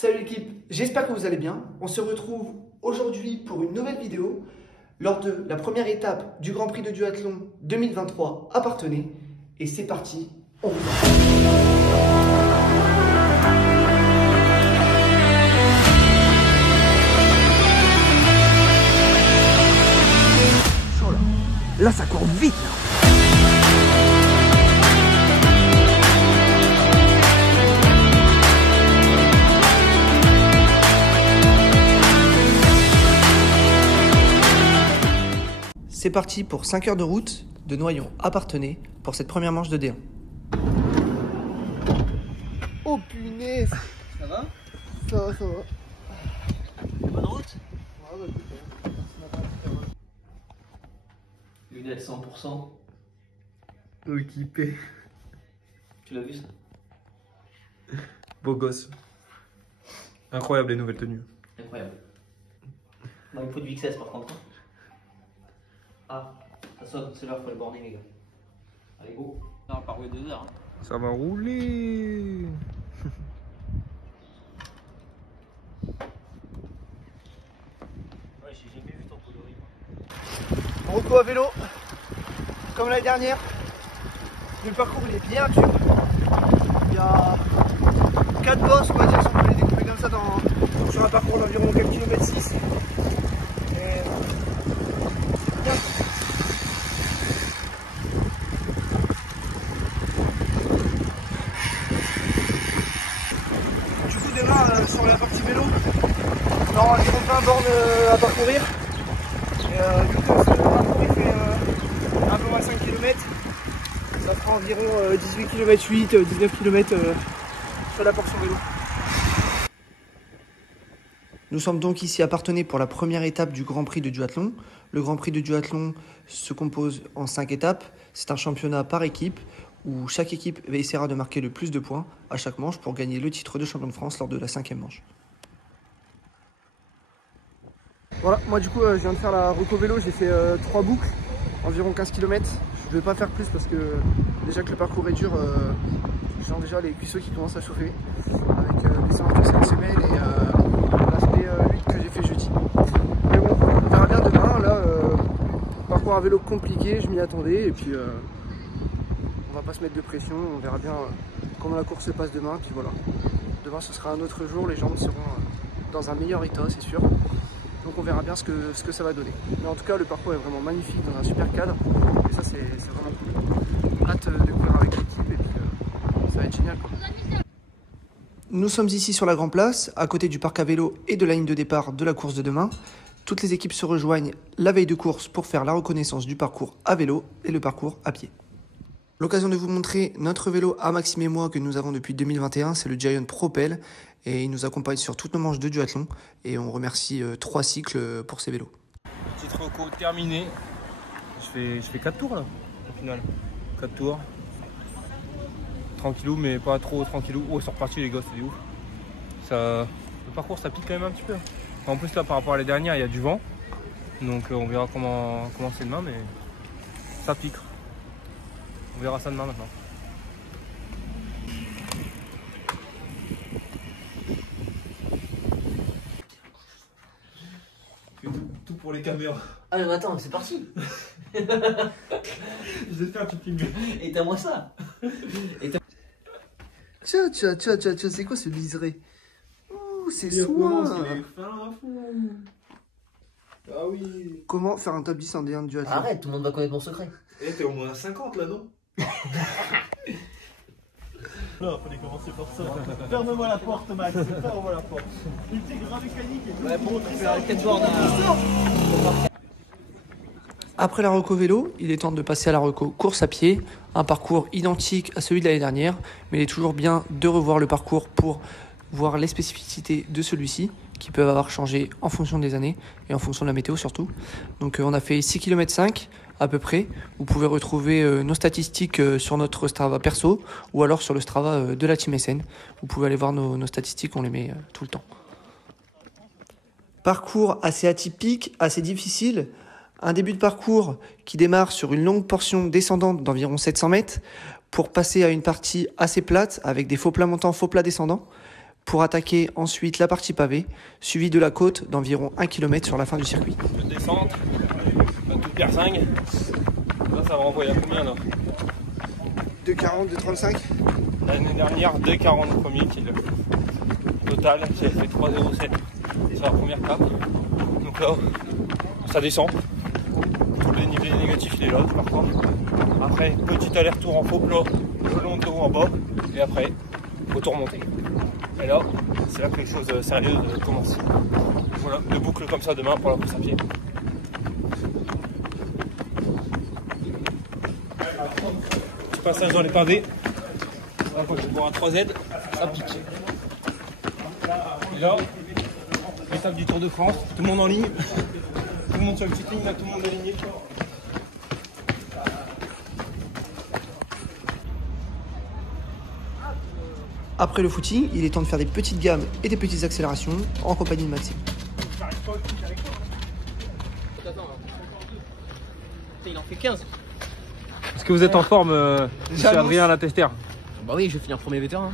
Salut l'équipe, j'espère que vous allez bien. On se retrouve aujourd'hui pour une nouvelle vidéo lors de la première étape du Grand Prix de duathlon 2023 à Parthenay. Et c'est parti, on y va. Là, ça court vite, là. C'est parti pour 5 heures de route de Noyon à Parthenay pour cette première manche de D1. Oh punaise! Ça va? Ça va, ça va. Bonne route? Ouais, bah, écoute, Lunettes 100%. Équipé. Tu l'as vu ça? Beau gosse. Incroyable les nouvelles tenues. Incroyable. Non, il faut du XS par contre. Ah, ça sonne, c'est l'heure pour le boarding les gars. Allez go. On va pas rouler 2 heures. Hein. Ça va rouler. Ouais, j'ai jamais vu ton coloris. Rocco à vélo, comme l'année dernière. Le parcours il est bien dur. Il y a 4 bosses, on va dire, si on peut les découper comme ça sur un parcours d'environ 4 km 6. Et bien. Du coup demain sur la partie vélo, on aura environ 20 bornes à parcourir. Et vu que ce parcours il fait un peu moins de 5 km, ça fera environ 18 km 8, 19 km sur la portion vélo. Nous sommes donc ici à Parthenay pour la première étape du Grand Prix de duathlon. Le Grand Prix de duathlon se compose en 5 étapes. C'est un championnat par équipe où chaque équipe essaiera de marquer le plus de points à chaque manche pour gagner le titre de champion de France lors de la 5e manche. Voilà, moi du coup je viens de faire la Rocco vélo, j'ai fait 3 boucles, environ 15 km. Je ne vais pas faire plus parce que déjà que le parcours est dur, je sens déjà les cuisseaux qui commencent à chauffer avec les séances de cette semaine et l'aspect 8 que j'ai fait jeudi. Mais bon, on verra bien demain, là, parcours à vélo compliqué, je m'y attendais et puis on va pas se mettre de pression, on verra bien comment la course se passe demain, puis voilà. Demain ce sera un autre jour, les jambes seront dans un meilleur état, c'est sûr. Donc on verra bien ce que ça va donner. Mais en tout cas, le parcours est vraiment magnifique, dans un super cadre. Et ça, c'est vraiment cool. Hâte de courir avec l'équipe et puis ça va être génial, quoi. Nous sommes ici sur la Grand Place, à côté du parc à vélo et de la ligne de départ de la course de demain. Toutes les équipes se rejoignent la veille de course pour faire la reconnaissance du parcours à vélo et le parcours à pied. L'occasion de vous montrer notre vélo à Maxime et moi que nous avons depuis 2021, c'est le Giant Propel et il nous accompagne sur toutes nos manches de duathlon et on remercie 3 cycles pour ces vélos. Petite reco terminée. Je fais 4 tours là au final. 4 tours. Tranquillou mais pas trop tranquillou. Oh ils sont repartis les gosses, c'est ouf. Le parcours ça pique quand même un petit peu. En plus là par rapport à la dernière il y a du vent. Donc on verra comment c'est demain mais ça pique. On verra ça demain maintenant. Tout pour les caméras. Ah mais attends, c'est parti. J'espère que tu filmes. Et t'as moi ça. Tiens, c'est quoi ce liseré? Ouh, c'est soin. Ah oui. Comment faire un top 10 en D1 de duathlon? Arrête, tout le monde va connaître mon secret. Eh t'es au moins à 50 là non? Non, fallait commencer par ça. Ferme-moi la porte, Max. Ferme-moi la porte. Une petite grande mécanique. Ouais, pour faire 4 bornes. Après la Rocco vélo, il est temps de passer à la Rocco course à pied, un parcours identique à celui de l'année dernière, mais il est toujours bien de revoir le parcours pour voir les spécificités de celui-ci, qui peuvent avoir changé en fonction des années et en fonction de la météo surtout. Donc on a fait 6 km 5 à peu près. Vous pouvez retrouver nos statistiques sur notre Strava perso ou alors sur le Strava de la Team SN. Vous pouvez aller voir nos statistiques, on les met tout le temps. Parcours assez atypique, assez difficile. Un début de parcours qui démarre sur une longue portion descendante d'environ 700 mètres pour passer à une partie assez plate avec des faux plats montants, faux plats descendants pour attaquer ensuite la partie pavée, suivie de la côte d'environ 1 km sur la fin du circuit. De descente, la toute persingue. Là, ça va renvoyer à combien là? 2,40, 2,35. L'année dernière, 2,40 le premier kill. Total, j'ai fait 3,07 sur la première tape. Donc là, ça descend. Tout le dénivelé négatif, il est là, par contre. Après, petit aller-retour en faux plat, le long de haut en bas. Et après, faut tout remonter. Et là, c'est là que les choses sérieuses commencent. Voilà, deux boucles comme ça demain pour la course à pied. Petit passage dans les pavés. Là, quand je vais boire un 3Z, ça pique. Et là, l'étape du Tour de France, tout le monde en ligne. Tout le monde sur une petite ligne, là, tout le monde aligné. Après le footing, il est temps de faire des petites gammes et des petites accélérations en compagnie de Maxime. Il en fait 15. Est-ce que vous êtes en forme, monsieur Adrien Latester? Bah oui, je vais finir premier vétéran.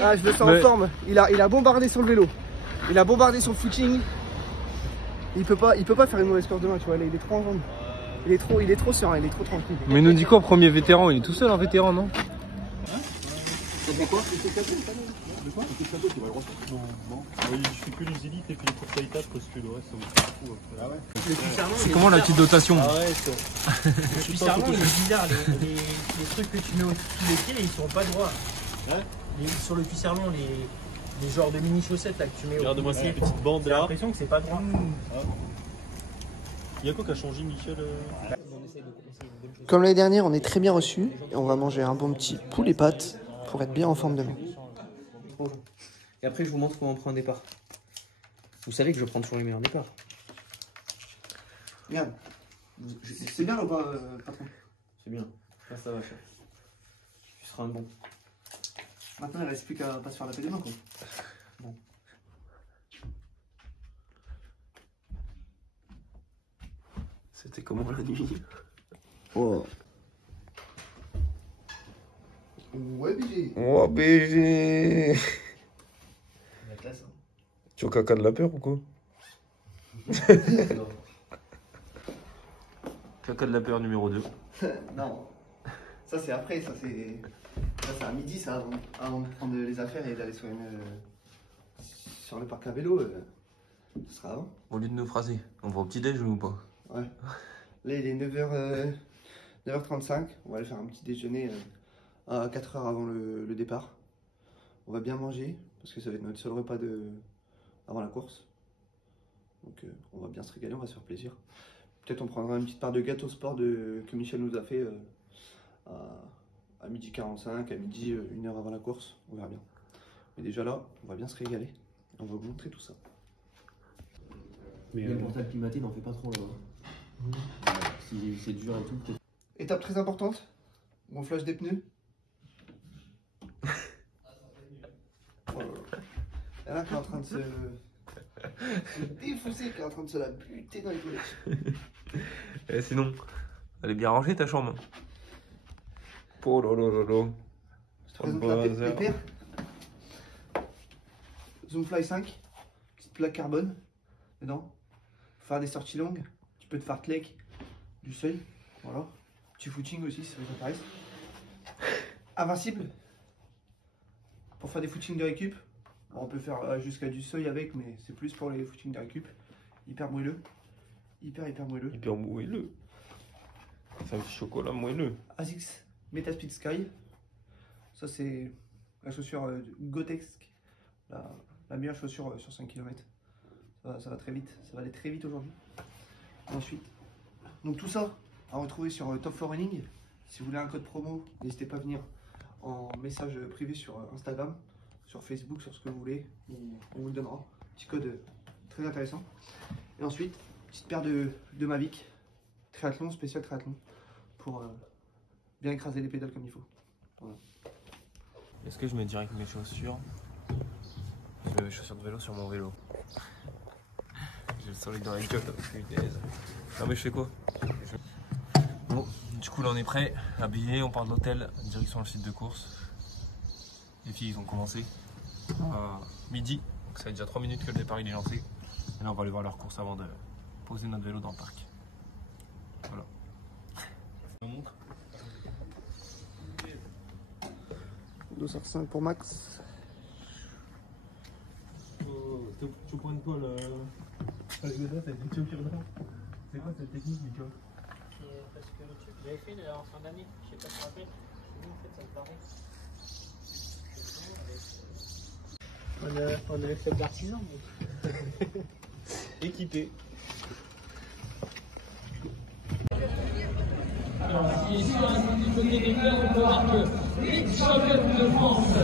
Ah, je le sens en forme. Il a bombardé sur le vélo. Il a bombardé sur le footing. Il peut pas faire une mauvaise course demain, tu vois. Là, il est trop en jambes. Il est trop serein, il est trop tranquille. Mais il nous dit quoi, premier vétéran? Il est tout seul en vétéran, non? Ça fait quoi? Non. Oui, je fais que les élites et puis les courses à étapes parce que le reste ça me fout. Ah ouais. C'est comment la petite dotation? Arrête. Le cuissarment, il est bizarre. Les trucs que tu mets au-dessus des pieds, ils sont pas droits. Sur le cuissarment, les genres de mini chaussettes là, que tu mets au-dessus Regarde-moi des cette pieds, petite bande j'ai là. l'impression que c'est pas droit. Il y a quoi qui a changé, Michel? Comme l'année dernière, on est très bien reçus et on va manger un bon petit poulet pâtes pour être bien en forme demain. Et après, je vous montre comment on prend un départ. Vous savez que je prends toujours les meilleurs départs. Regarde, c'est bien ou pas, patron? C'est bien. Là, ça va, chef. Tu seras un bon. Maintenant, il reste plus qu'à pas se faire la paix demain, quoi. Bon. C'était comment la nuit? Oh. Ouais, BG. Oh BG. La classe, hein. Tu as au caca de la peur ou quoi? Caca de la peur numéro 2. Non. Ça, c'est après, ça, c'est à midi, ça, avant de prendre les affaires et d'aller sur le parc à vélo. Ce sera avant. Au lieu de nous phraser, on va au petit-déj ou pas? Ouais. Là, il est 9h35. On va aller faire un petit déjeuner à 4h avant le départ. On va bien manger parce que ça va être notre seul repas avant la course. Donc, on va bien se régaler, on va se faire plaisir. Peut-être on prendra une petite part de gâteau sport que Michel nous a fait à 12h45, à midi, 1 heure avant la course. On verra bien. Mais déjà là, on va bien se régaler. On va vous montrer tout ça. Mais le portable climaté n'en fait pas trop là. Si c'est dur et tout, peut-être. Étape très importante, gonflage des pneus. Oh là là. Il y en a qui est en train de se défoncer, qui est en train de se la buter dans les toilettes. Et sinon, elle est bien rangée ta chambre? Oh là là là là. Je te présente la PPR. Zoomfly 5, petite plaque carbone dedans. Faut faire des sorties longues, un petit peu de fartlek, du seuil, voilà. Petit footing aussi, si ça vous intéresse. Invincible, pour faire des footings de récup. Alors, on peut faire jusqu'à du seuil avec, mais c'est plus pour les footings de récup. Hyper moelleux, hyper moelleux. Hyper moelleux. C'est un petit chocolat moelleux. ASICS Metaspeed Sky, ça c'est la chaussure Gotex, la meilleure chaussure sur 5 km. Ça va très vite, ça va aller très vite aujourd'hui. Ensuite, donc tout ça à retrouver sur Top 4 Running. Si vous voulez un code promo, n'hésitez pas à venir en message privé sur Instagram, sur Facebook, sur ce que vous voulez, on vous le donnera. Petit code très intéressant. Et ensuite, petite paire de Mavic, triathlon, spécial triathlon, pour bien écraser les pédales comme il faut. Voilà. Est-ce que je mets direct mes chaussures? Je mets mes chaussures de vélo sur mon vélo. J'ai le soleil dans la gueule, punaise. Non mais je fais quoi? Bon, Du coup là on est prêt, habillé, on part de l'hôtel, direction le site de course. Les filles ils ont commencé à midi, donc ça fait déjà 3 minutes que le départ il est lancé. Et là on va aller voir leur course avant de poser notre vélo dans le parc. Voilà. On montre. 2h05 pour Max. Tu prends quoi avec le dos, ça a été choqué dedans. C'est quoi cette technique, Nico? Parce que tu l'avais fait en fin d'année, je sais pas si tu te rappelles. En fait, ça me paraît. On avait fait de l'artisan. Équipé. Ici, du côté des clubs, on peut voir que l'ex-championne de France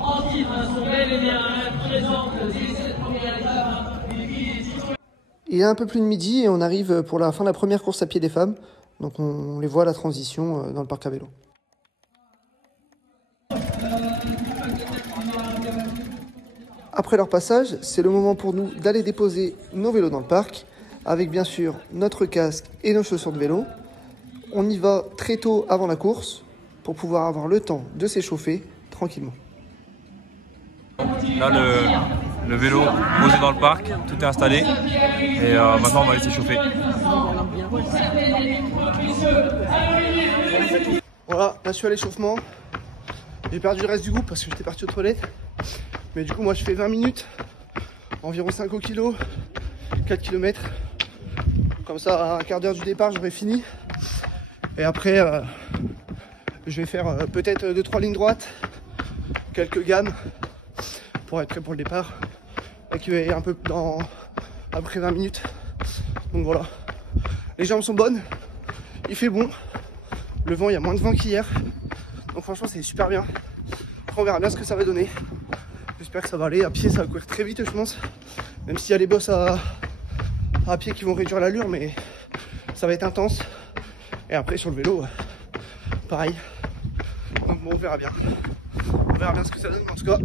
en titre à son bel et bien présente dès cette première étape. Il est un peu plus de midi et on arrive pour la fin de la première course à pied des femmes. Donc on les voit à la transition dans le parc à vélo. Après leur passage, c'est le moment pour nous d'aller déposer nos vélos dans le parc, avec bien sûr notre casque et nos chaussures de vélo. On y va très tôt avant la course pour pouvoir avoir le temps de s'échauffer tranquillement. Là le vélo posé dans le parc, tout est installé et maintenant on va aller s'échauffer. Voilà, là je suis à l'échauffement. J'ai perdu le reste du groupe parce que j'étais parti aux toilettes. Mais du coup moi je fais 20 minutes, environ 5 au kilo, 4 km. Comme ça à un quart d'heure du départ j'aurai fini. Et après je vais faire peut-être 2-3 lignes droites, quelques gammes pour être prêt pour le départ. Et qui va être un peu après 20 minutes. Donc voilà. Les jambes sont bonnes, il fait bon. Le vent, il y a moins de vent qu'hier. Donc franchement c'est super bien. Après on verra bien ce que ça va donner. J'espère que ça va aller. À pied ça va courir très vite je pense. Même s'il y a les bosses à pied qui vont réduire l'allure, mais ça va être intense. Et après sur le vélo, pareil. Donc bon on verra bien. On verra bien ce que ça donne, mais en tout cas,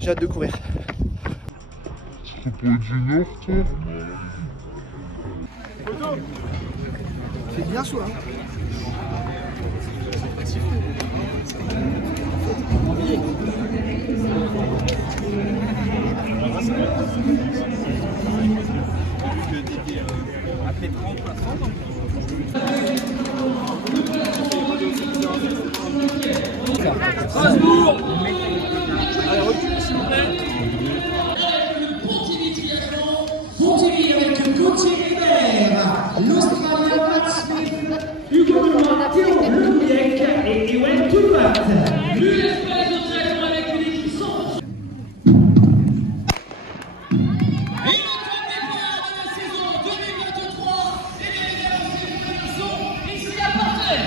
j'ai hâte de courir. C'est bien chaud hein. Strasbourg. Pontivy avec Gauthier Hébert, l'Australien Matt Smith, Hugo Théo Lebiec et Ewen Toumat. L'US Paris en direction avec une équipe sans. Et le grand départ de la saison 2023 et les leaders sont ici à Portrait.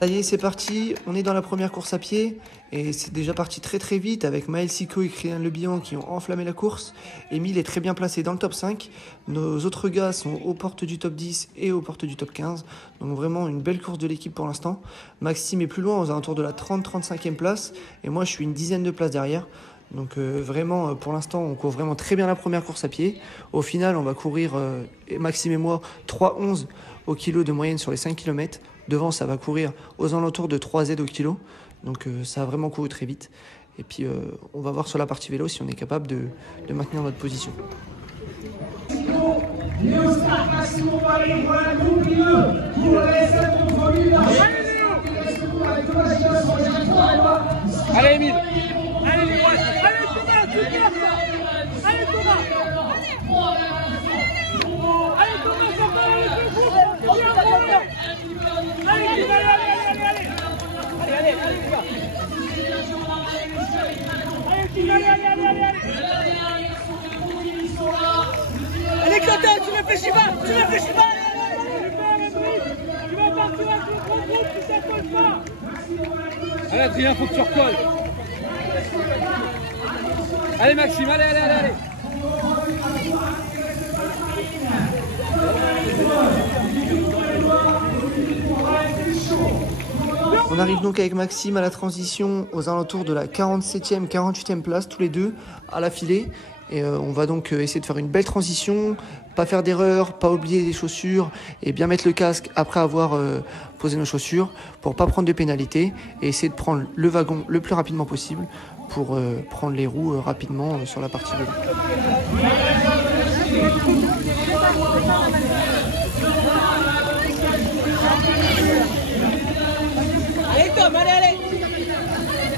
Ça y est, c'est parti, on est dans la première course à pied et c'est déjà parti très très vite avec Maël Sico et Kylian Lebihan qui ont enflammé la course. Emile est très bien placé dans le top 5, nos autres gars sont aux portes du top 10 et aux portes du top 15, donc vraiment une belle course de l'équipe pour l'instant. Maxime est plus loin, aux alentours de la 30-35e place et moi je suis une dizaine de places derrière. Donc vraiment pour l'instant on court vraiment très bien la première course à pied. Au final on va courir, Maxime et moi, 3,11 au kilo de moyenne sur les 5 km. Devant ça va courir aux alentours de 3Z au kilo. Donc ça a vraiment couru très vite. Et puis on va voir sur la partie vélo si on est capable de maintenir notre position. Allez Emile. Allez Thomas, tu perds ça. Allez Thomas. Allez Thomas, ça va avec le groupe. Allez, allez, Clotin, tu réfléchis pas, tu réfléchis pas, tu vas partir avec le gros groupe si ça colle pas. Allez Adrien, faut que tu recolles. Allez Maxime, allez. On arrive donc avec Maxime à la transition aux alentours de la 47e, 48e place, tous les deux à la filée. Et on va donc essayer de faire une belle transition, pas faire d'erreur, pas oublier les chaussures et bien mettre le casque après avoir posé nos chaussures pour pas prendre de pénalité et essayer de prendre le wagon le plus rapidement possible pour prendre les roues rapidement sur la partie vélo. Allez Tom, allez.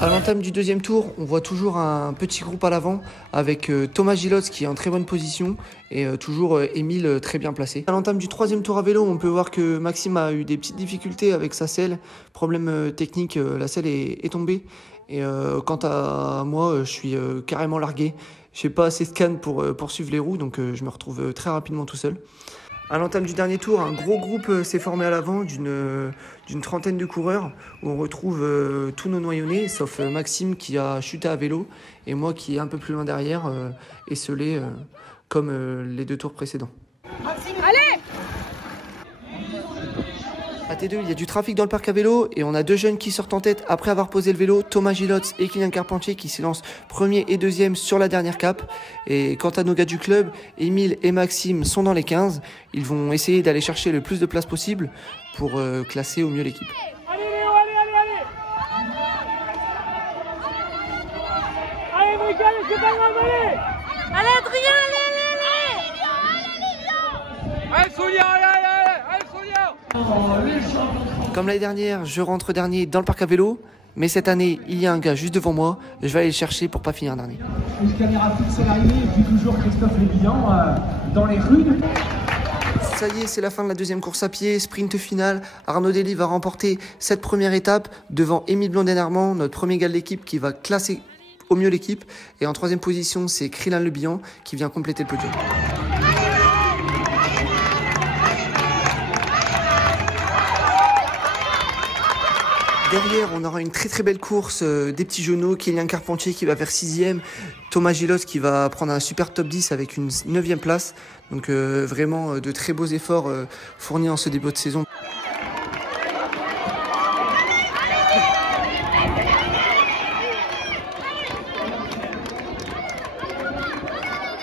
À l'entame du deuxième tour, on voit toujours un petit groupe à l'avant avec Thomas Gilotz qui est en très bonne position et toujours Émile très bien placé. À l'entame du troisième tour à vélo, on peut voir que Maxime a eu des petites difficultés avec sa selle. Problème technique, la selle est tombée. Et quant à moi, je suis carrément largué. Je n'ai pas assez de canne pour poursuivre les roues, donc je me retrouve très rapidement tout seul. À l'entame du dernier tour, un gros groupe s'est formé à l'avant d'une trentaine de coureurs où on retrouve tous nos noyonnais, sauf Maxime qui a chuté à vélo et moi qui est un peu plus loin derrière, esselé comme les deux tours précédents. Allez. À T2, il y a du trafic dans le parc à vélo et on a deux jeunes qui sortent en tête après avoir posé le vélo, Thomas Gilotz et Kylian Carpentier qui s'élancent premier et deuxième sur la dernière cape. Et quant à nos gars du club, Émile et Maxime sont dans les 15. Ils vont essayer d'aller chercher le plus de place possible pour classer au mieux l'équipe. Allez Léo, allez. Allez Miguel, c'est pas grave, allez. Allez Adrien, allez. Allez Soulia, allez. Comme l'année dernière, je rentre dernier dans le parc à vélo, mais cette année, il y a un gars juste devant moi, je vais aller le chercher pour pas finir dernier. Une caméra fixe à l'arrivée et puis toujours Christophe Lébihan dans les rues. Ça y est, c'est la fin de la deuxième course à pied, sprint final. Arnaud Dely va remporter cette première étape devant Émile Blondet-Normand, notre premier gars de l'équipe qui va classer au mieux l'équipe. Et en troisième position, c'est Krylin Lebihan qui vient compléter le podium. Derrière, on aura une très belle course des petits genoux, Kylian Carpentier qui va faire 6e, Thomas Gilotz qui va prendre un super top 10 avec une 9e place. Donc vraiment de très beaux efforts fournis en ce début de saison.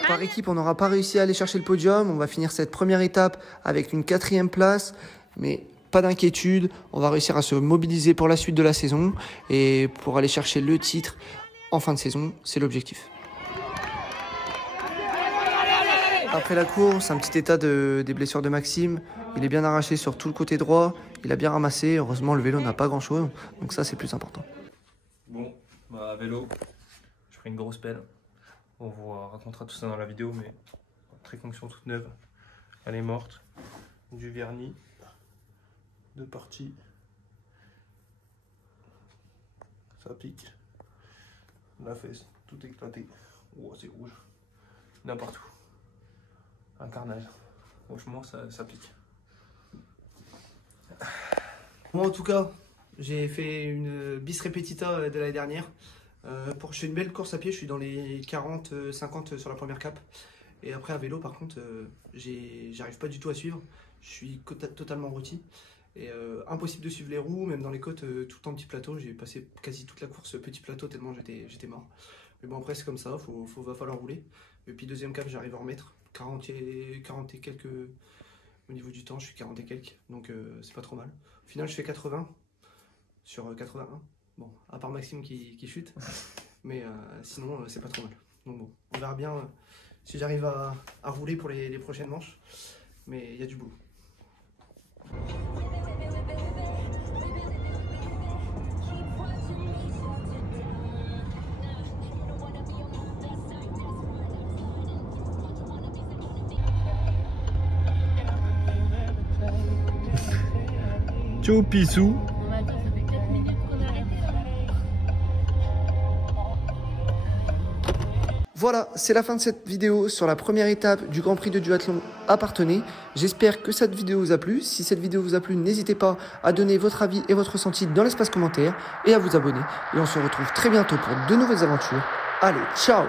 Par équipe, on n'aura pas réussi à aller chercher le podium. On va finir cette première étape avec une 4e place, mais pas d'inquiétude, on va réussir à se mobiliser pour la suite de la saison et pour aller chercher le titre en fin de saison, c'est l'objectif. Après la course, un petit état des blessures de Maxime, il est bien arraché sur tout le côté droit, il a bien ramassé, heureusement le vélo n'a pas grand chose, donc ça c'est plus important. Bon, à vélo, je ferai une grosse pelle, on vous racontera tout ça dans la vidéo, mais très fonction toute neuve, elle est morte, du vernis. Deux parties, ça pique, la fesse, tout éclaté, oh c'est rouge, n'importe où, un carnage, franchement ça pique. Moi en tout cas, j'ai fait une bis repetita de l'année dernière, je fais une belle course à pied, je suis dans les 40-50 sur la première cape, et après à vélo par contre, j'arrive pas du tout à suivre, je suis totalement rôti. Et impossible de suivre les roues, même dans les côtes, tout en petit plateau. J'ai passé quasi toute la course petit plateau tellement j'étais mort. Mais bon, après c'est comme ça, va falloir rouler. Et puis deuxième cap, j'arrive à en remettre 40 et quelques au niveau du temps, je suis 40 et quelques, donc c'est pas trop mal. Au final, je fais 80 sur 81. Bon, à part Maxime qui chute, mais sinon c'est pas trop mal. Donc bon, on verra bien si j'arrive à rouler pour les prochaines manches, mais il y a du boulot. Ciao Pissou. Voilà, c'est la fin de cette vidéo sur la première étape du Grand Prix de duathlon à Parthenay. J'espère que cette vidéo vous a plu. Si cette vidéo vous a plu, n'hésitez pas à donner votre avis et votre ressenti dans l'espace commentaire et à vous abonner. Et on se retrouve très bientôt pour de nouvelles aventures. Allez, ciao!